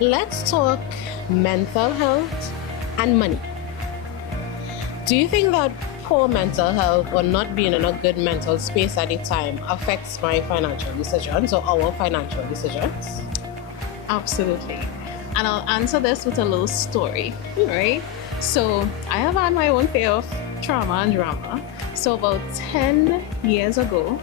let's talk mental health and money. Do you think that poor mental health or not being in a good mental space at the time affects my financial decisions or our financial decisions? Absolutely. And I'll answer this with a little story, right? So I have had my own fair of trauma and drama. So about 10 years ago,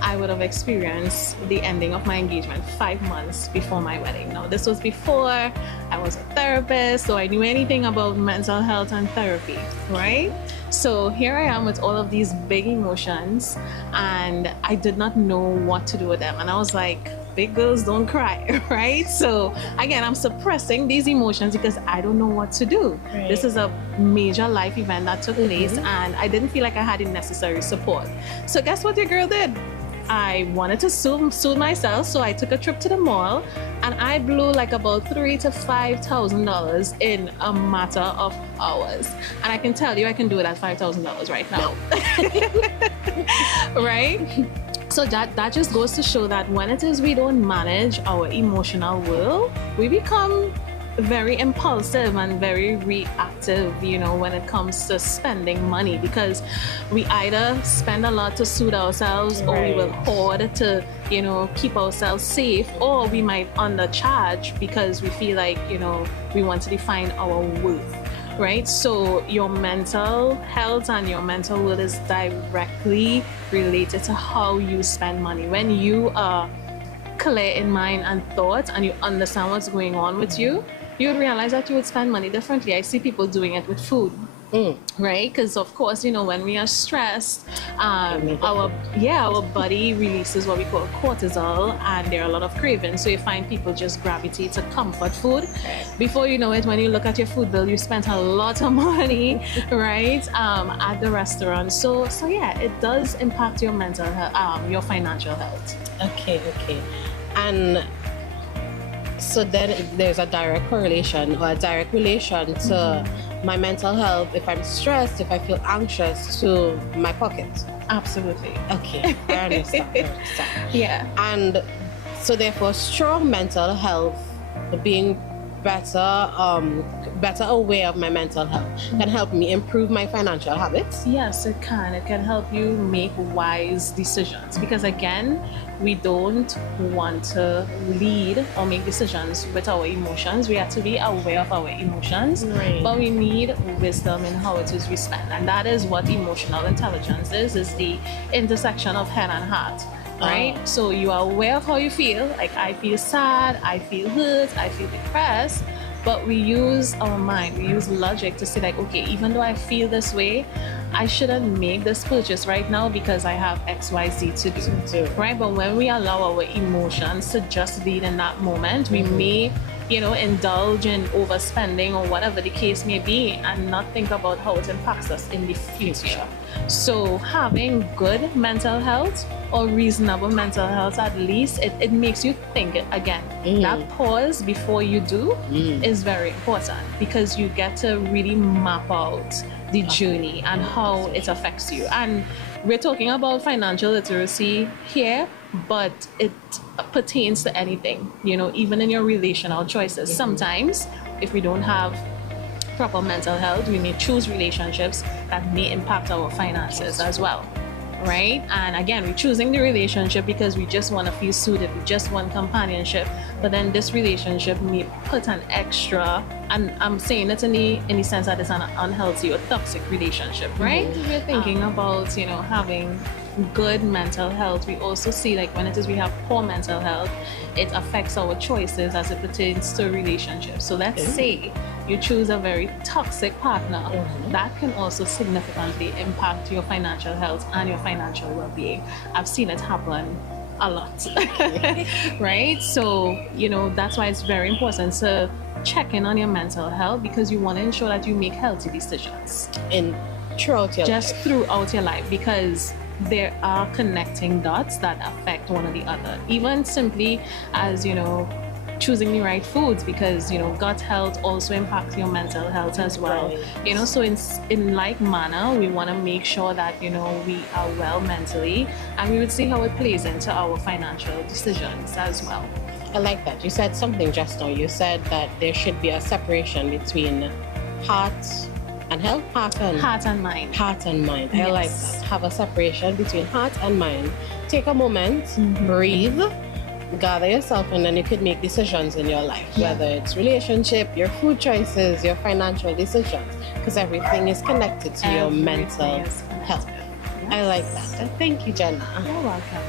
I would have experienced the ending of my engagement 5 months before my wedding. Now, this was before I was a therapist, so I knew anything about mental health and therapy, right? So here I am with all of these big emotions, and I did not know what to do with them. And I was like, big girls don't cry, right? So again, I'm suppressing these emotions because I don't know what to do. Right. This is a major life event that took place, and I didn't feel like I had the necessary support. So guess what your girl did? I wanted to soothe myself, so I took a trip to the mall, and I blew like about $3,000 to $5,000 in a matter of hours. And I can tell you, I can do it at $5,000 right now, right? So that just goes to show that when it is we don't manage our emotional world, we become very impulsive and very reactive, when it comes to spending money, because we either spend a lot to soothe ourselves, or we will hoard to, keep ourselves safe, or we might undercharge because we feel like, we want to define our worth. Right? So your mental health and your mental world is directly related to how you spend money. When you are clear in mind and thought, and you understand what's going on with you, you would realize that you would spend money differently. I see people doing it with food. Right? Because of course, when we are stressed, our body releases what we call cortisol, and there are a lot of cravings. So you find people just gravitate to comfort food. Before you know it, when you look at your food bill, you spent a lot of money, right? At the restaurant. So yeah, it does impact your mental health, your financial health. Okay. And so then there's a direct correlation or a direct relation to my mental health, if I'm stressed, if I feel anxious, to my pocket. Absolutely. Okay, I understand. Yeah. And so therefore, strong mental health, being better aware of my mental health, can help me improve my financial habits. Yes, it can. It can help you make wise decisions, because again, we don't want to lead or make decisions with our emotions. We have to be aware of our emotions, but we need wisdom in how it is we spend. And that is what emotional intelligence is the intersection of head and heart. Right? So you are aware of how you feel. Like, I feel sad, I feel hurt, I feel depressed. But we use our mind, we use logic to say like, okay, even though I feel this way, I shouldn't make this purchase right now because I have XYZ to do. Right? But when we allow our emotions to just lead in that moment, we may, indulge in overspending or whatever the case may be, and not think about how it impacts us in the future. So having good mental health, or reasonable mental health at least, it makes you think again. That pause before you do is very important, because you get to really map out the journey and how it affects you. And we're talking about financial literacy here, but it pertains to anything, even in your relational choices. Sometimes, if we don't have proper mental health, we may choose relationships that may impact our finances as well. Right? And again, we're choosing the relationship because we just want to feel suited, we just want companionship. But then this relationship may put an extra, and I'm saying it in the sense that it's an unhealthy or toxic relationship, right? We're thinking about, having good mental health. We also see, like, when it is we have poor mental health, it affects our choices as it pertains to relationships. So let's say you choose a very toxic partner, that can also significantly impact your financial health and your financial well-being. I've seen it happen a lot. Right? So, that's why it's very important to check in on your mental health, because you want to ensure that you make healthy decisions throughout your life, because there are connecting dots that affect one or the other. Even simply as, choosing the right foods, because gut health also impacts your mental health as well. Right. So in like manner, we want to make sure that we are well mentally, and we would see how it plays into our financial decisions as well. I like that. You said something just now. You said that there should be a separation between heart and health, heart and mind. Heart and mind. I like that. Have a separation between heart and mind. Take a moment, breathe, gather yourself, and then you could make decisions in your life, whether it's relationship, your food choices, your financial decisions, because everything is connected to your mental health. I like that. And thank you, Jenna. You're welcome.